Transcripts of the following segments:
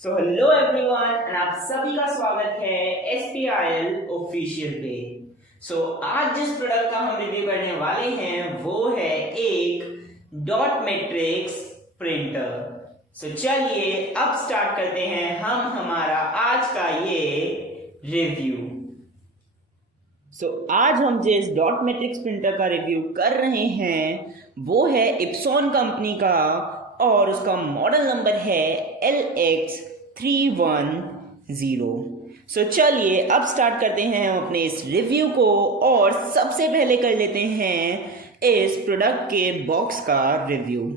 So hello everyone and आप सभी का स्वागत है SPIL ऑफिशियल पे। आज जिस प्रोडक्ट का हम रिव्यू करने वाले हैं वो है एक डॉट मैट्रिक्स प्रिंटर। चलिए अब स्टार्ट करते हैं हम हमारा आज का ये रिव्यू। आज हम जिस डॉट मैट्रिक्स प्रिंटर का रिव्यू कर रहे हैं वो है इप्सॉन कंपनी का और उसका मॉडल नंबर है LX310। चलिए अब स्टार्ट करते हैं हम अपने इस रिव्यू को और सबसे पहले कर लेते हैं इस प्रोडक्ट के बॉक्स का रिव्यू।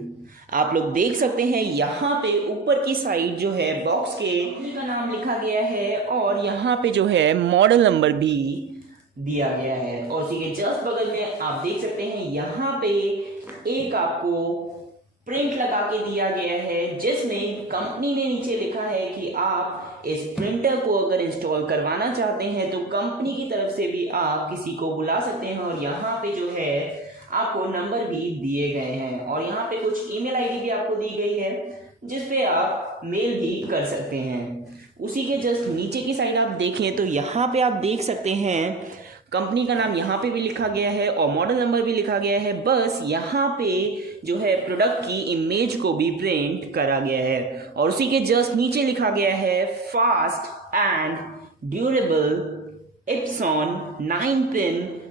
आप लोग देख सकते हैं यहाँ पे ऊपर की साइड जो है बॉक्स के का नाम लिखा गया है और यहाँ पे जो है मॉडल नंबर भी दिया गया है और उसी के जस्ट बगल में आप देख सकते हैं यहाँ पे एक आपको प्रिंट लगा के दिया गया है जिसमें कंपनी ने नीचे लिखा है कि आप इस प्रिंटर को अगर इंस्टॉल करवाना चाहते हैं तो कंपनी की तरफ से भी आप किसी को बुला सकते हैं और यहाँ पे जो है आपको नंबर भी दिए गए हैं और यहाँ पे कुछ ईमेल आईडी भी आपको दी गई है जिस पे आप मेल भी कर सकते हैं। उसी के जस्ट नीचे की साइड आप देखें तो यहाँ पे आप देख सकते हैं कंपनी का नाम यहाँ पे भी लिखा गया है और मॉडल नंबर भी लिखा गया है। बस यहाँ पे जो है प्रोडक्ट की इमेज को भी प्रिंट करा गया है और उसी के जस्ट नीचे लिखा गया है फास्ट एंड ड्यूरेबल इप्सॉन 9-पिन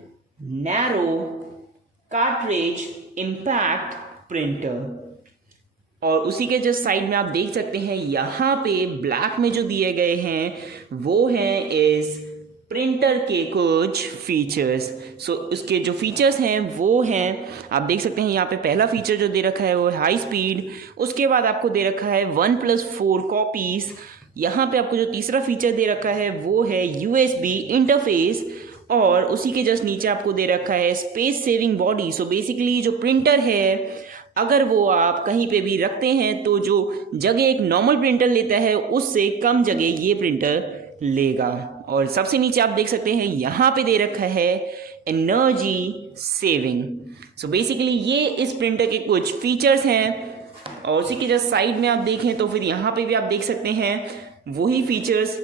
नैरो कार्ट्रिज इम्पैक्ट प्रिंटर। और उसी के जस्ट साइड में आप देख सकते हैं यहाँ पे ब्लैक में जो दिए गए हैं वो हैं इस प्रिंटर के कुछ फीचर्स। उसके जो फीचर्स हैं वो हैं आप देख सकते हैं यहाँ पे पहला फीचर जो दे रखा है वो है हाई स्पीड। उसके बाद आपको दे रखा है 1+4 कॉपीज। यहाँ पे आपको जो तीसरा फीचर दे रखा है वो है USB इंटरफेस और उसी के जस्ट नीचे आपको दे रखा है स्पेस सेविंग बॉडी। बेसिकली जो प्रिंटर है अगर वो आप कहीं पे भी रखते हैं तो जो जगह एक नॉर्मल प्रिंटर लेता है उससे कम जगह ये प्रिंटर लेगा। और सबसे नीचे आप देख सकते हैं यहाँ पे दे रखा है एनर्जी सेविंग। बेसिकली ये इस प्रिंटर के कुछ फीचर्स हैं और उसी के जस्ट साइड में आप देखें तो फिर यहाँ पे भी आप देख सकते हैं वही फीचर्स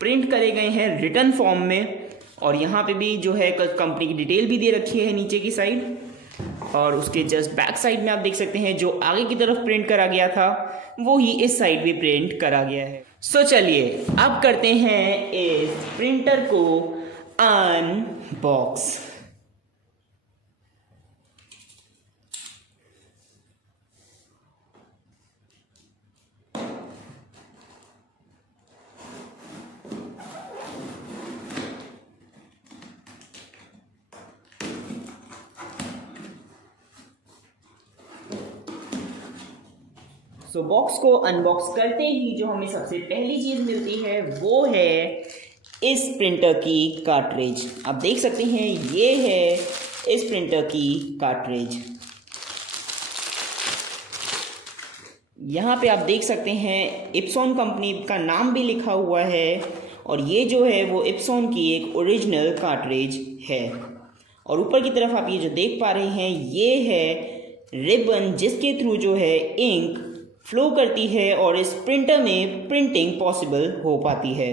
प्रिंट करे गए हैं रिटन फॉर्म में और यहाँ पे भी जो है कंपनी की डिटेल भी दे रखी है नीचे की साइड और उसके जस्ट बैक साइड में आप देख सकते हैं जो आगे की तरफ प्रिंट करा गया था वो ही इस साइड भी प्रिंट करा गया है। चलिए अब करते हैं इस प्रिंटर को अनबॉक्स। बॉक्स को अनबॉक्स करते ही जो हमें सबसे पहली चीज़ मिलती है वो है इस प्रिंटर की कार्ट्रिज। आप देख सकते हैं ये है इस प्रिंटर की कार्ट्रिज। यहाँ पे आप देख सकते हैं इप्सॉन कंपनी का नाम भी लिखा हुआ है और ये जो है वो इप्सॉन की एक ओरिजिनल कार्ट्रिज है। और ऊपर की तरफ आप ये जो देख पा रहे हैं ये है रिबन जिसके थ्रू जो है इंक फ्लो करती है और इस प्रिंटर में प्रिंटिंग पॉसिबल हो पाती है।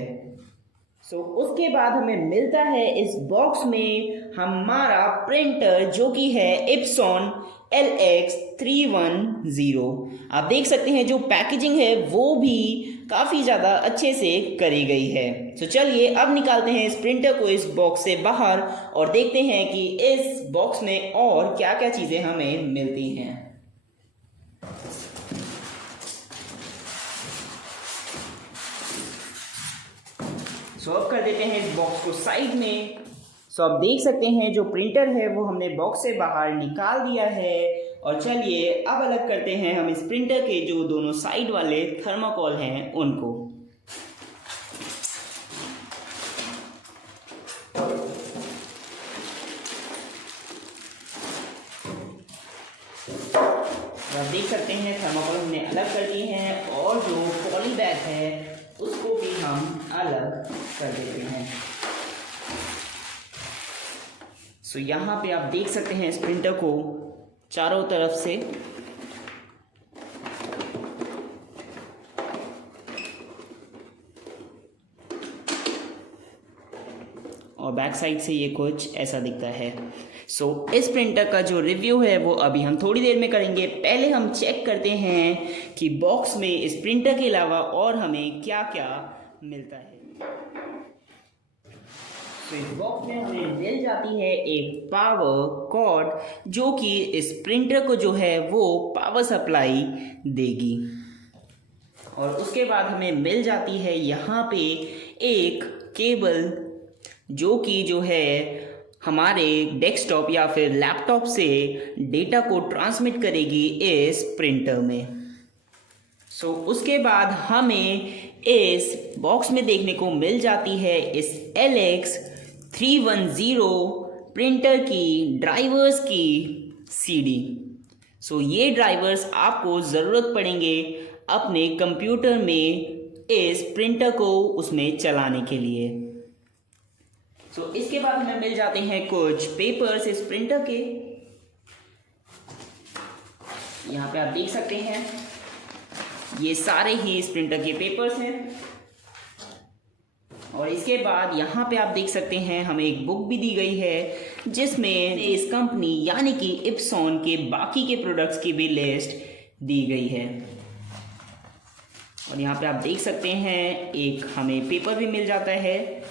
उसके बाद हमें मिलता है इस बॉक्स में हमारा प्रिंटर जो कि है इप्सॉन LX310। आप देख सकते हैं जो पैकेजिंग है वो भी काफ़ी ज़्यादा अच्छे से करी गई है। चलिए अब निकालते हैं इस प्रिंटर को इस बॉक्स से बाहर और देखते हैं कि इस बॉक्स में और क्या क्या चीज़ें हमें मिलती हैं। अब कर देते हैं इस बॉक्स को साइड में। आप देख सकते हैं जो प्रिंटर है वो हमने बॉक्स से बाहर निकाल दिया है और चलिए अब अलग करते हैं हम इस प्रिंटर के जो दोनों साइड वाले थर्माकोल हैं उनको। आप देख सकते हैं थर्माकोल हमने अलग कर दिए हैं और जो पॉली बैग है उसको भी हम अलग कर देते हैं। यहाँ पे आप देख सकते हैं इस प्रिंटर को चारों तरफ से और बैक साइड से ये कुछ ऐसा दिखता है। सो इस प्रिंटर का जो रिव्यू है वो अभी हम थोड़ी देर में करेंगे। पहले हम चेक करते हैं कि बॉक्स में इस प्रिंटर के अलावा और हमें क्या क्या मिलता है। तो इस बॉक्स में हमें मिल जाती है एक पावर कॉर्ड जो कि इस प्रिंटर को जो है वो पावर सप्लाई देगी। और उसके बाद हमें मिल जाती है यहाँ पे एक केबल जो कि जो है हमारे डेस्कटॉप या फिर लैपटॉप से डेटा को ट्रांसमिट करेगी इस प्रिंटर में। सो उसके बाद हमें इस बॉक्स में देखने को मिल जाती है इस LX310 प्रिंटर की ड्राइवर्स की CD। सो ये ड्राइवर्स आपको ज़रूरत पड़ेंगे अपने कंप्यूटर में इस प्रिंटर को उसमें चलाने के लिए। सो इसके बाद हमें मिल जाते हैं कुछ पेपर्स इस प्रिंटर के। यहाँ पे आप देख सकते हैं ये सारे ही इस प्रिंटर के पेपर्स हैं। और इसके बाद यहाँ पे आप देख सकते हैं हमें एक बुक भी दी गई है जिसमें इस कंपनी यानी कि इप्सॉन के बाकी के प्रोडक्ट्स की भी लिस्ट दी गई है। और यहाँ पे आप देख सकते हैं एक हमें पेपर भी मिल जाता है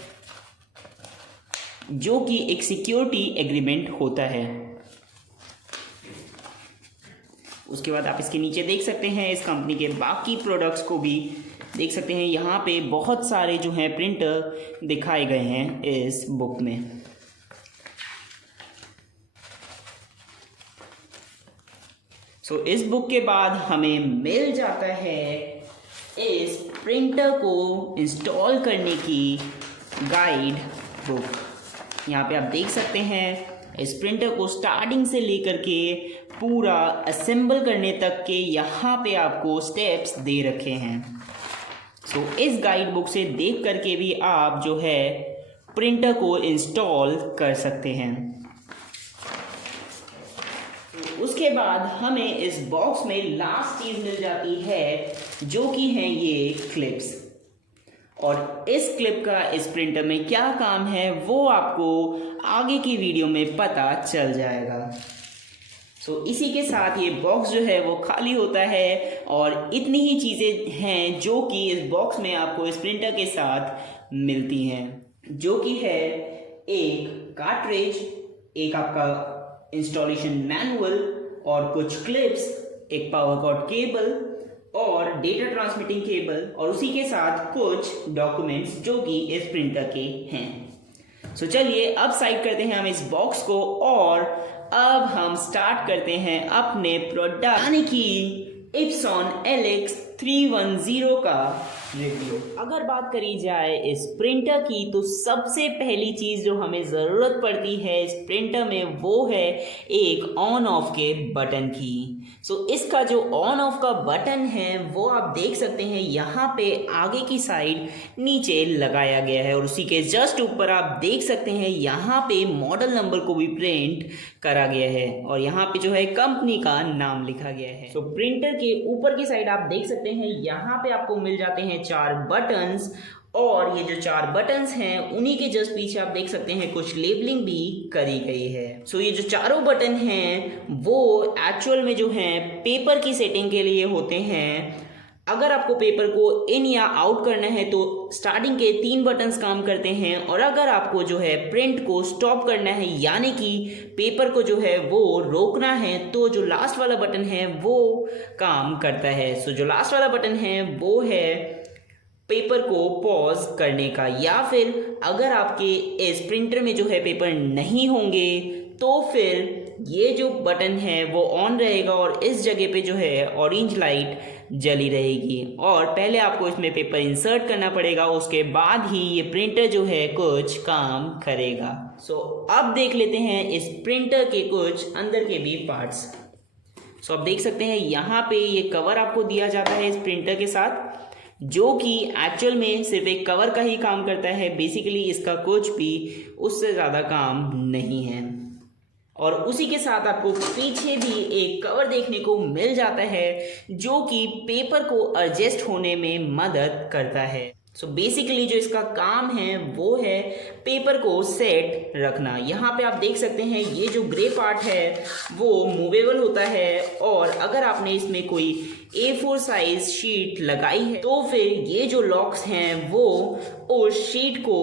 जो कि एक सिक्योरिटी एग्रीमेंट होता है। उसके बाद आप इसके नीचे देख सकते हैं इस कंपनी के बाकी प्रोडक्ट्स को भी देख सकते हैं। यहाँ पे बहुत सारे जो हैं प्रिंटर दिखाए गए हैं इस बुक में। सो इस बुक के बाद हमें मिल जाता है इस प्रिंटर को इंस्टॉल करने की गाइड बुक। यहाँ पे आप देख सकते हैं इस प्रिंटर को स्टार्टिंग से लेकर के पूरा असेंबल करने तक के यहाँ पे आपको स्टेप्स दे रखे हैं। सो इस गाइड बुक से देख करके भी आप जो है प्रिंटर को इंस्टॉल कर सकते हैं। उसके बाद हमें इस बॉक्स में लास्ट चीज़ मिल जाती है जो कि है ये क्लिप्स। और इस क्लिप का इस प्रिंटर में क्या काम है वो आपको आगे की वीडियो में पता चल जाएगा। सो इसी के साथ ये बॉक्स जो है वो खाली होता है। और इतनी ही चीज़ें हैं जो कि इस बॉक्स में आपको इस प्रिंटर के साथ मिलती हैं, जो कि है एक कार्ट्रिज, एक आपका इंस्टॉलेशन मैनुअल और कुछ क्लिप्स, एक पावर कॉर्ड केबल और डेटा ट्रांसमिटिंग केबल और उसी के साथ कुछ डॉक्यूमेंट्स जो कि इस प्रिंटर के हैं। सो चलिए अब साइड करते हैं हम इस बॉक्स को और अब हम स्टार्ट करते हैं अपने प्रोडक्ट यानी कि इप्सॉन LX310 का रिव्यू। अगर बात करी जाए इस प्रिंटर की तो सबसे पहली चीज़ जो हमें ज़रूरत पड़ती है इस प्रिंटर में वो है एक ऑन ऑफ के बटन की। सो इसका जो ऑन ऑफ का बटन है वो आप देख सकते हैं यहाँ पे आगे की साइड नीचे लगाया गया है और उसी के जस्ट ऊपर आप देख सकते हैं यहाँ पे मॉडल नंबर को भी प्रिंट करा गया है और यहाँ पे जो है कंपनी का नाम लिखा गया है। सो प्रिंटर के ऊपर की साइड आप देख सकते हैं यहाँ पे आपको मिल जाते हैं 4 बटन्स और ये जो 4 बटन्स हैं उन्हीं के जस्ट पीछे आप देख सकते हैं कुछ लेबलिंग भी करी गई है। सो ये जो चारों बटन हैं वो एक्चुअल में जो हैं पेपर की सेटिंग के लिए होते हैं। अगर आपको पेपर को इन या आउट करना है तो स्टार्टिंग के 3 बटन्स काम करते हैं और अगर आपको जो है प्रिंट को स्टॉप करना है यानी कि पेपर को जो है वो रोकना है तो जो लास्ट वाला बटन है वो काम करता है। सो जो लास्ट वाला बटन है वो है पेपर को पॉज करने का, या फिर अगर आपके इस प्रिंटर में जो है पेपर नहीं होंगे तो फिर ये जो बटन है वो ऑन रहेगा और इस जगह पे जो है ऑरेंज लाइट जली रहेगी और पहले आपको इसमें पेपर इंसर्ट करना पड़ेगा, उसके बाद ही ये प्रिंटर जो है कुछ काम करेगा। सो अब देख लेते हैं इस प्रिंटर के कुछ अंदर के भी पार्ट्स। सो आप देख सकते हैं यहाँ पे ये कवर आपको दिया जाता है इस प्रिंटर के साथ, जो कि एक्चुअल में सिर्फ एक कवर का ही काम करता है। बेसिकली इसका कुछ भी उससे ज़्यादा काम नहीं है। और उसी के साथ आपको पीछे भी एक कवर देखने को मिल जाता है जो कि पेपर को एडजस्ट होने में मदद करता है। सो बेसिकली जो इसका काम है वो है पेपर को सेट रखना। यहाँ पे आप देख सकते हैं ये जो ग्रे पार्ट है वो मूवेबल होता है, और अगर आपने इसमें कोई A4 साइज शीट लगाई है तो फिर ये जो लॉक्स हैं वो उस शीट को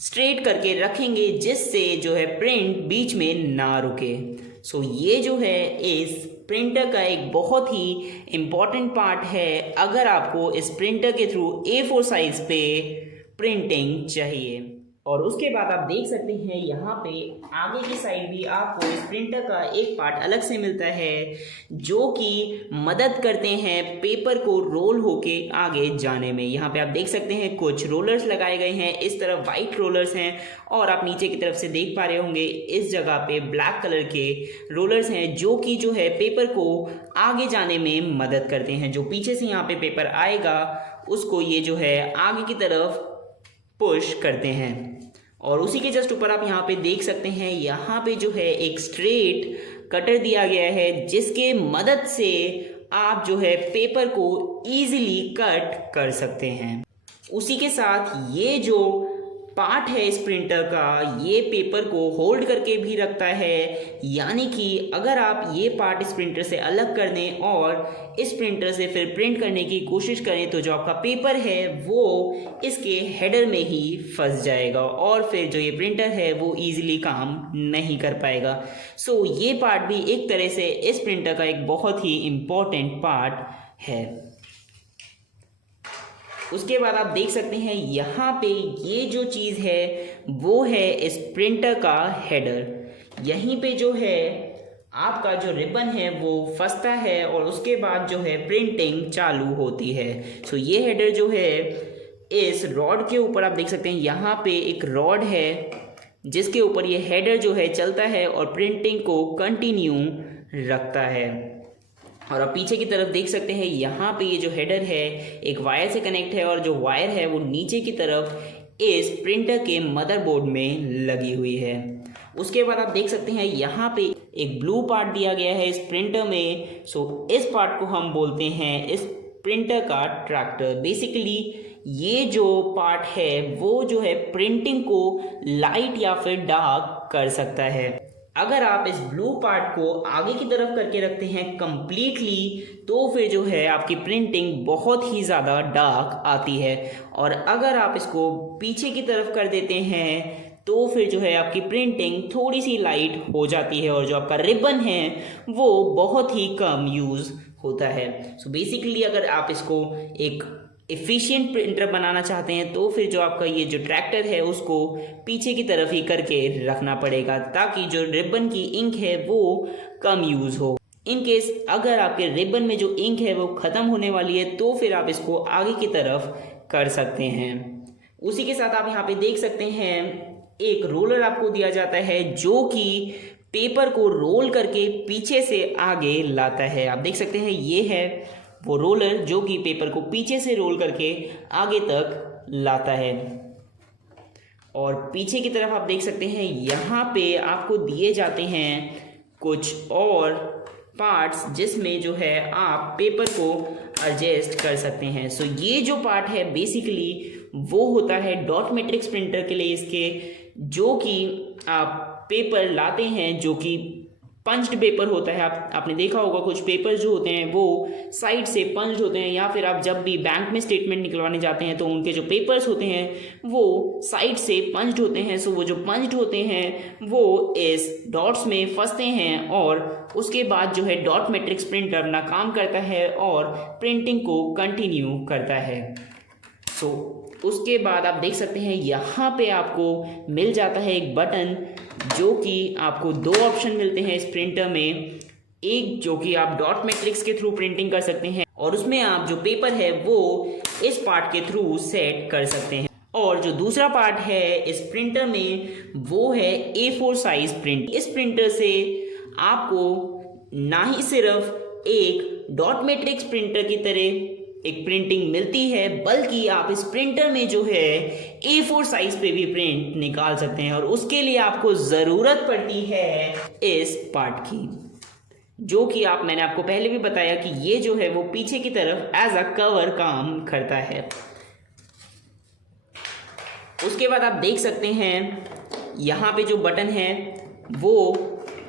स्ट्रेट करके रखेंगे, जिससे जो है प्रिंट बीच में ना रुके। सो ये जो है इस प्रिंटर का एक बहुत ही इम्पॉर्टेंट पार्ट है अगर आपको इस प्रिंटर के थ्रू A4 साइज पे प्रिंटिंग चाहिए। और उसके बाद आप देख सकते हैं यहाँ पे आगे की साइड भी आपको इस प्रिंटर का एक पार्ट अलग से मिलता है, जो कि मदद करते हैं पेपर को रोल होके आगे जाने में। यहाँ पे आप देख सकते हैं कुछ रोलर्स लगाए गए हैं, इस तरफ वाइट रोलर्स हैं, और आप नीचे की तरफ से देख पा रहे होंगे इस जगह पे ब्लैक कलर के रोलर्स हैं, जो कि जो है पेपर को आगे जाने में मदद करते हैं। जो पीछे से यहाँ पे पेपर आएगा उसको ये जो है आगे की तरफ पुश करते हैं। और उसी के जस्ट ऊपर आप यहाँ पे देख सकते हैं यहाँ पे जो है एक स्ट्रेट कटर दिया गया है, जिसके मदद से आप जो है पेपर को इजीली कट कर सकते हैं। उसी के साथ ये जो पार्ट है इस प्रिंटर का, ये पेपर को होल्ड करके भी रखता है, यानी कि अगर आप ये पार्ट इस प्रिंटर से अलग कर दें और इस प्रिंटर से फिर प्रिंट करने की कोशिश करें तो जो आपका पेपर है वो इसके हेडर में ही फंस जाएगा, और फिर जो ये प्रिंटर है वो इजीली काम नहीं कर पाएगा। सो ये पार्ट भी एक तरह से इस प्रिंटर का एक बहुत ही इम्पोर्टेंट पार्ट है। उसके बाद आप देख सकते हैं यहाँ पे ये जो चीज़ है वो है इस प्रिंटर का हेडर। यहीं पे जो है आपका जो रिबन है वो फंसता है और उसके बाद जो है प्रिंटिंग चालू होती है। सो ये हेडर जो है इस रॉड के ऊपर आप देख सकते हैं यहाँ पे एक रॉड है जिसके ऊपर ये हेडर जो है चलता है और प्रिंटिंग को कंटिन्यू रखता है। और आप पीछे की तरफ देख सकते हैं यहाँ पे ये जो हेडर है एक वायर से कनेक्ट है, और जो वायर है वो नीचे की तरफ इस प्रिंटर के मदरबोर्ड में लगी हुई है। उसके बाद आप देख सकते हैं यहाँ पे एक ब्लू पार्ट दिया गया है इस प्रिंटर में। सो इस पार्ट को हम बोलते हैं इस प्रिंटर का ट्रैक्टर। बेसिकली ये जो पार्ट है वो जो है प्रिंटिंग को लाइट या फिर डार्क कर सकता है। अगर आप इस ब्लू पार्ट को आगे की तरफ करके रखते हैं कंप्लीटली तो फिर जो है आपकी प्रिंटिंग बहुत ही ज़्यादा डार्क आती है, और अगर आप इसको पीछे की तरफ कर देते हैं तो फिर जो है आपकी प्रिंटिंग थोड़ी सी लाइट हो जाती है, और जो आपका रिबन है वो बहुत ही कम यूज़ होता है। सो बेसिकली अगर आप इसको एक एफिशिएंट प्रिंटर बनाना चाहते हैं तो फिर जो आपका ये जो ट्रैक्टर है उसको पीछे की तरफ ही करके रखना पड़ेगा, ताकि जो रिबन की इंक है वो कम यूज़ हो। इन केस अगर आपके रिबन में जो इंक है वो ख़त्म होने वाली है तो फिर आप इसको आगे की तरफ कर सकते हैं। उसी के साथ आप यहाँ पे देख सकते हैं एक रोलर आपको दिया जाता है जो कि पेपर को रोल करके पीछे से आगे लाता है। आप देख सकते हैं ये है वो रोलर जो कि पेपर को पीछे से रोल करके आगे तक लाता है। और पीछे की तरफ आप देख सकते हैं यहाँ पे आपको दिए जाते हैं कुछ और पार्ट्स जिसमें जो है आप पेपर को एडजस्ट कर सकते हैं। सो ये जो पार्ट है बेसिकली वो होता है डॉट मैट्रिक्स प्रिंटर के लिए इसके, जो कि आप पेपर लाते हैं जो कि पंच्ड पेपर होता है। आपने देखा होगा कुछ पेपर जो होते हैं वो साइड से पंच्ड होते हैं, या फिर आप जब भी बैंक में स्टेटमेंट निकलवाने जाते हैं तो उनके जो पेपर्स होते हैं वो साइड से पंच्ड होते हैं। सो वो जो पंच्ड होते हैं वो इस डॉट्स में फंसते हैं, और उसके बाद जो है डॉट मैट्रिक्स प्रिंटर अपना काम करता है और प्रिंटिंग को कंटिन्यू करता है। सो उसके बाद आप देख सकते हैं यहाँ पे आपको मिल जाता है एक बटन, जो कि आपको दो ऑप्शन मिलते हैं इस प्रिंटर में। एक जो कि आप डॉट मैट्रिक्स के थ्रू प्रिंटिंग कर सकते हैं, और उसमें आप जो पेपर है वो इस पार्ट के थ्रू सेट कर सकते हैं। और जो दूसरा पार्ट है इस प्रिंटर में वो है A4 साइज प्रिंट। इस प्रिंटर से आपको ना ही सिर्फ एक डॉट मैट्रिक्स प्रिंटर की तरह एक प्रिंटिंग मिलती है, बल्कि आप इस प्रिंटर में जो है A4 साइज पे भी प्रिंट निकाल सकते हैं। और उसके लिए आपको ज़रूरत पड़ती है इस पार्ट की, जो कि मैंने आपको पहले भी बताया कि ये जो है वो पीछे की तरफ एज अ कवर काम करता है। उसके बाद आप देख सकते हैं यहाँ पे जो बटन है वो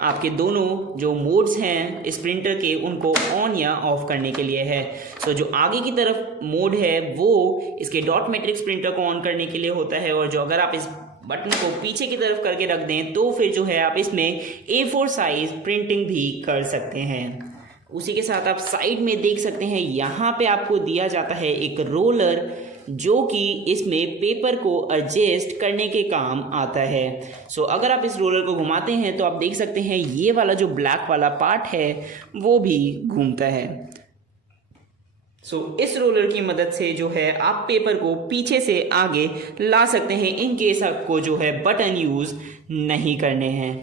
आपके दोनों जो मोड्स हैं इस प्रिंटर के उनको ऑन या ऑफ करने के लिए है। सो जो आगे की तरफ मोड है वो इसके डॉट मैट्रिक्स प्रिंटर को ऑन करने के लिए होता है, और जो अगर आप इस बटन को पीछे की तरफ करके रख दें तो फिर जो है आप इसमें A4 साइज प्रिंटिंग भी कर सकते हैं। उसी के साथ आप साइड में देख सकते हैं यहाँ पे आपको दिया जाता है एक रोलर जो कि इसमें पेपर को एडजस्ट करने के काम आता है। सो अगर आप इस रोलर को घुमाते हैं तो आप देख सकते हैं ये वाला जो ब्लैक वाला पार्ट है वो भी घूमता है। सो इस रोलर की मदद से जो है आप पेपर को पीछे से आगे ला सकते हैं इन केस आपको जो है बटन यूज़ नहीं करने हैं।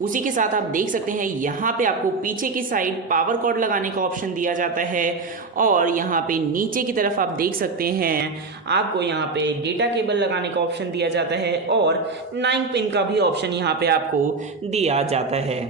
उसी के साथ आप देख सकते हैं यहाँ पे आपको पीछे की साइड पावर कॉर्ड लगाने का ऑप्शन दिया जाता है, और यहाँ पे नीचे की तरफ आप देख सकते हैं आपको यहाँ पे डेटा केबल लगाने का ऑप्शन दिया जाता है, और 9 पिन का भी ऑप्शन यहाँ पे आपको दिया जाता है।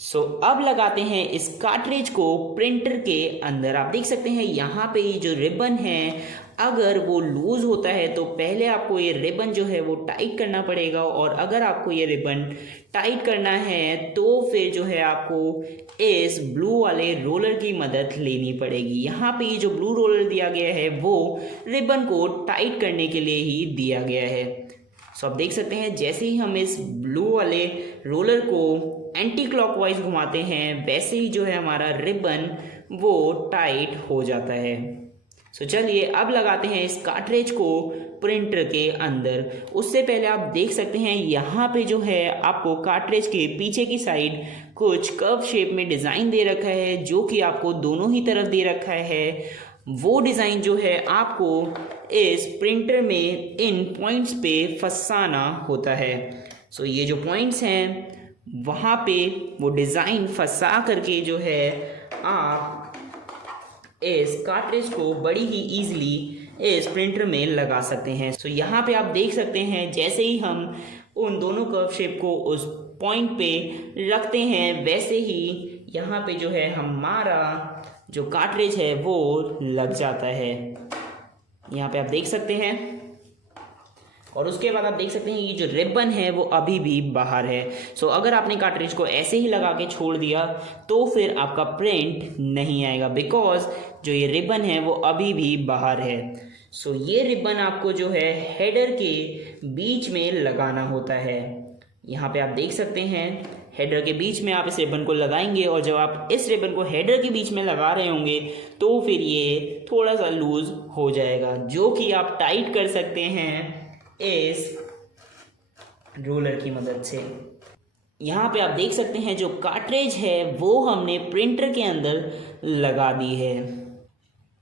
सो अब लगाते हैं इस कार्ट्रिज को प्रिंटर के अंदर। आप देख सकते हैं यहाँ पे ये जो रिबन है अगर वो लूज होता है तो पहले आपको ये रिबन जो है वो टाइट करना पड़ेगा, और अगर आपको ये रिबन टाइट करना है तो फिर जो है आपको इस ब्लू वाले रोलर की मदद लेनी पड़ेगी। यहाँ पे ये जो ब्लू रोलर दिया गया है वो रिबन को टाइट करने के लिए ही दिया गया है। सो आप देख सकते हैं जैसे ही हम इस ब्लू वाले रोलर को एंटी क्लॉकवाइज घुमाते हैं वैसे ही जो है हमारा रिबन वो टाइट हो जाता है। सो चलिए अब लगाते हैं इस कार्ट्रिज को प्रिंटर के अंदर। उससे पहले आप देख सकते हैं यहाँ पे जो है आपको कार्ट्रिज के पीछे की साइड कुछ कर्व शेप में डिज़ाइन दे रखा है जो कि आपको दोनों ही तरफ दे रखा है। वो डिज़ाइन जो है आपको इस प्रिंटर में इन पॉइंट्स पे फंसाना होता है। सो ये जो पॉइंट्स हैं वहाँ पे वो डिज़ाइन फंसा करके जो है आप इस कार्ट्रिज को बड़ी ही ईजिली इस प्रिंटर में लगा सकते हैं। सो यहाँ पे आप देख सकते हैं जैसे ही हम उन दोनों कर्व शेप को उस पॉइंट पे रखते हैं वैसे ही यहाँ पे जो है हमारा जो कार्ट्रिज है वो लग जाता है। यहाँ पे आप देख सकते हैं, और उसके बाद आप देख सकते हैं ये जो रिबन है वो अभी भी बाहर है। सो अगर आपने कार्ट्रिज को ऐसे ही लगा के छोड़ दिया तो फिर आपका प्रिंट नहीं आएगा, बिकॉज जो ये रिबन है वो अभी भी बाहर है। सो ये रिबन आपको जो है हेडर के बीच में लगाना होता है। यहाँ पे आप देख सकते हैं हेडर के बीच में आप इस रिबन को लगाएंगे, और जब आप इस रिबन को हेडर के बीच में लगा रहे होंगे तो फिर ये थोड़ा सा लूज हो जाएगा, जो कि आप टाइट कर सकते हैं इस रोलर की मदद से। यहाँ पे आप देख सकते हैं जो कार्ट्रिज है वो हमने प्रिंटर के अंदर लगा दी है।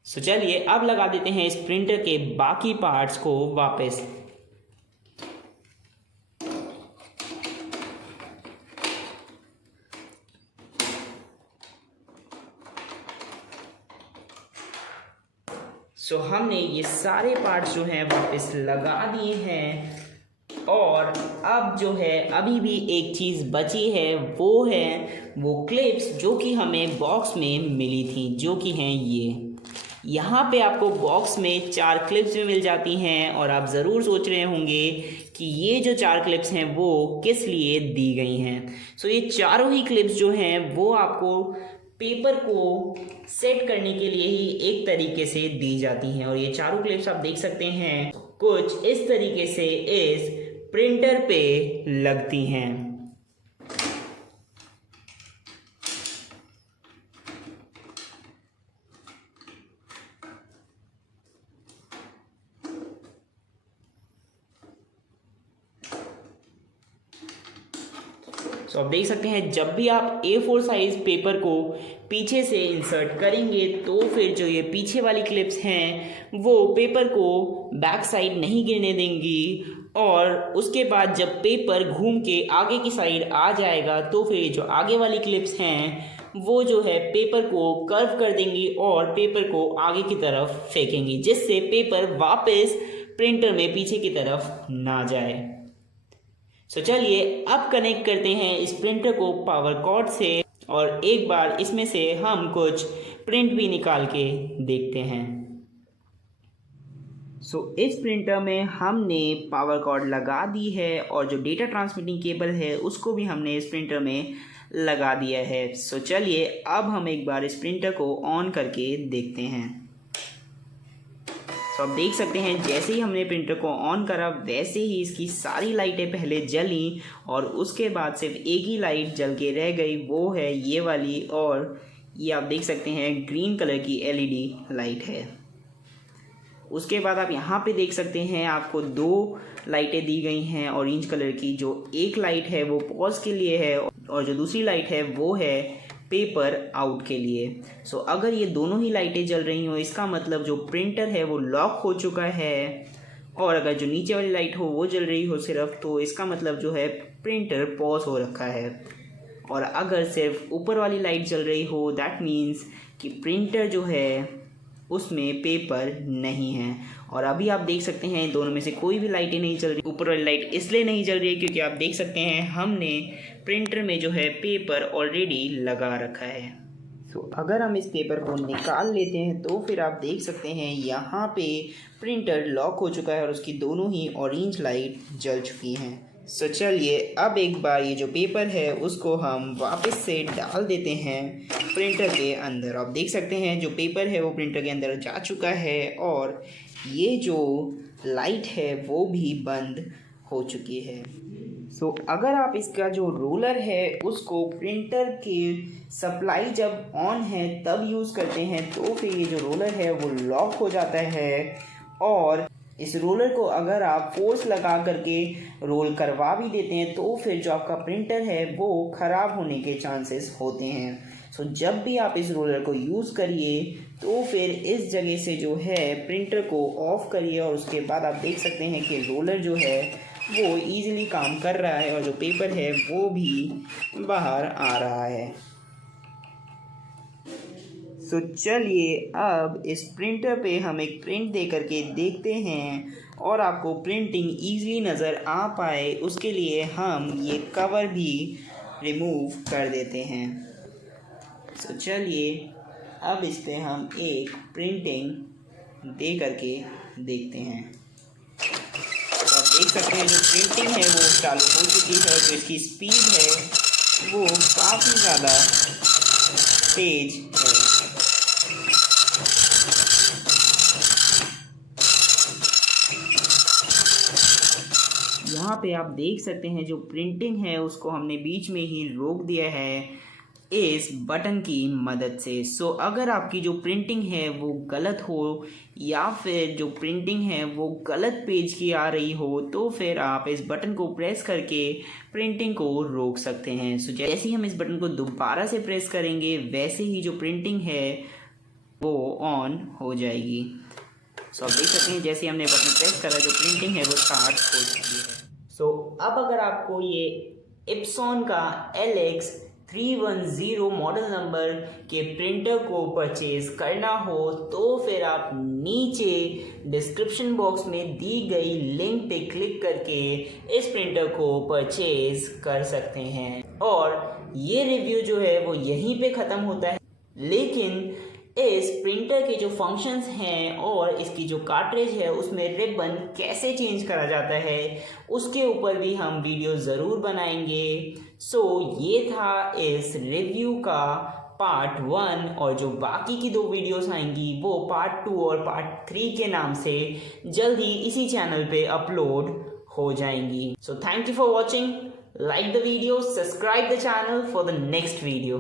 सो चलिए अब लगा देते हैं इस प्रिंटर के बाकी पार्ट्स को वापस। सो हमने ये सारे पार्ट्स जो हैं वापस लगा दिए हैं, और अब जो है अभी भी एक चीज़ बची है वो है वो क्लिप्स जो कि हमें बॉक्स में मिली थी, जो कि हैं ये। यहाँ पे आपको बॉक्स में 4 क्लिप्स भी मिल जाती हैं, और आप ज़रूर सोच रहे होंगे कि ये जो 4 क्लिप्स हैं वो किस लिए दी गई हैं। सो ये चारों ही क्लिप्स जो हैं वो आपको पेपर को सेट करने के लिए ही एक तरीके से दी जाती हैं, और ये चारों क्लिप्स आप देख सकते हैं कुछ इस तरीके से इस प्रिंटर पे लगती हैं। सो आप देख सकते हैं जब भी आप A4 साइज पेपर को पीछे से इंसर्ट करेंगे तो फिर जो ये पीछे वाली क्लिप्स हैं वो पेपर को बैक साइड नहीं गिरने देंगी, और उसके बाद जब पेपर घूम के आगे की साइड आ जाएगा तो फिर जो आगे वाली क्लिप्स हैं वो जो है पेपर को कर्व कर देंगी और पेपर को आगे की तरफ फेंकेंगी, जिससे पेपर वापस प्रिंटर में पीछे की तरफ ना जाए। सो चलिए अब कनेक्ट करते हैं इस प्रिंटर को पावर कॉर्ड से, और एक बार इसमें से हम कुछ प्रिंट भी निकाल के देखते हैं। इस प्रिंटर में हमने पावर कॉर्ड लगा दी है और जो डेटा ट्रांसमिटिंग केबल है उसको भी हमने इस प्रिंटर में लगा दिया है। चलिए अब हम एक बार इस प्रिंटर को ऑन करके देखते हैं। आप देख सकते हैं जैसे ही हमने प्रिंटर को ऑन करा वैसे ही इसकी सारी लाइटें पहले जली और उसके बाद सिर्फ एक ही लाइट जल के रह गई, वो है ये वाली, और ये आप देख सकते हैं ग्रीन कलर की LED लाइट है। उसके बाद आप यहाँ पे देख सकते हैं आपको 2 लाइटें दी गई हैं ऑरेंज कलर की। जो एक लाइट है वो पॉज के लिए है और जो दूसरी लाइट है वो है पेपर आउट के लिए। अगर ये दोनों ही लाइटें जल रही हो इसका मतलब जो प्रिंटर है वो लॉक हो चुका है, और अगर जो नीचे वाली लाइट हो वो जल रही हो सिर्फ, तो इसका मतलब जो है प्रिंटर पॉज हो रखा है। और अगर सिर्फ ऊपर वाली लाइट जल रही हो दैट मीन्स कि प्रिंटर जो है उसमें पेपर नहीं है। और अभी आप देख सकते हैं दोनों में से कोई भी लाइटें नहीं चल रही। ऊपर वाली लाइट इसलिए नहीं जल रही है क्योंकि आप देख सकते हैं हमने प्रिंटर में जो है पेपर ऑलरेडी लगा रखा है। अगर हम इस पेपर को निकाल लेते हैं तो फिर आप देख सकते हैं यहाँ पे प्रिंटर लॉक हो चुका है और उसकी दोनों ही ऑरेंज लाइट जल चुकी हैं। चलिए अब एक बार ये जो पेपर है उसको हम वापस से डाल देते हैं प्रिंटर के अंदर। आप देख सकते हैं जो पेपर है वो प्रिंटर के अंदर जा चुका है और ये जो लाइट है वो भी बंद हो चुकी है। अगर आप इसका जो रोलर है उसको प्रिंटर के सप्लाई जब ऑन है तब यूज़ करते हैं तो फिर ये जो रोलर है वो लॉक हो जाता है, और इस रोलर को अगर आप फोर्स लगा करके रोल करवा भी देते हैं तो फिर जो आपका प्रिंटर है वो ख़राब होने के चांसेस होते हैं। जब भी आप इस रोलर को यूज़ करिए तो फिर इस जगह से जो है प्रिंटर को ऑफ करिए और उसके बाद आप देख सकते हैं कि रोलर जो है वो ईज़िली काम कर रहा है और जो पेपर है वो भी बाहर आ रहा है। चलिए अब इस प्रिंटर पे हम एक प्रिंट दे करके देखते हैं और आपको प्रिंटिंग ईज़िली नज़र आ पाए उसके लिए हम ये कवर भी रिमूव कर देते हैं। चलिए अब इस पे हम एक प्रिंटिंग दे करके देखते हैं। आप देख सकते हैं जो प्रिंटिंग है वो चालू हो चुकी है, जो इसकी स्पीड है वो काफ़ी ज़्यादा तेज है। यहाँ पे आप देख सकते हैं जो प्रिंटिंग है उसको हमने बीच में ही रोक दिया है इस बटन की मदद से। अगर आपकी जो प्रिंटिंग है वो गलत हो या फिर जो प्रिंटिंग है वो गलत पेज की आ रही हो तो फिर आप इस बटन को प्रेस करके प्रिंटिंग को रोक सकते हैं। जैसे ही हम इस बटन को दोबारा से प्रेस करेंगे वैसे ही जो प्रिंटिंग है वो ऑन हो जाएगी। आप देख सकते हैं जैसे हमने बटन प्रेस करा जो प्रिंटिंग है वो स्टार्ट हो चुकी है। अब अगर आपको ये इप्सॉन का LX310 मॉडल नंबर के प्रिंटर को परचेज करना हो तो फिर आप नीचे डिस्क्रिप्शन बॉक्स में दी गई लिंक पे क्लिक करके इस प्रिंटर को परचेज कर सकते हैं। और ये रिव्यू जो है वो यहीं पे ख़त्म होता है, लेकिन इस प्रिंटर के जो फंक्शंस हैं और इसकी जो कार्ट्रिज है उसमें रिबन कैसे चेंज करा जाता है उसके ऊपर भी हम वीडियो ज़रूर बनाएंगे। ये था इस रिव्यू का पार्ट 1 और जो बाकी की 2 वीडियोस आएंगी वो पार्ट 2 और पार्ट 3 के नाम से जल्द ही इसी चैनल पे अपलोड हो जाएंगी। Thank you for watching, like the video, subscribe the channel for the next video.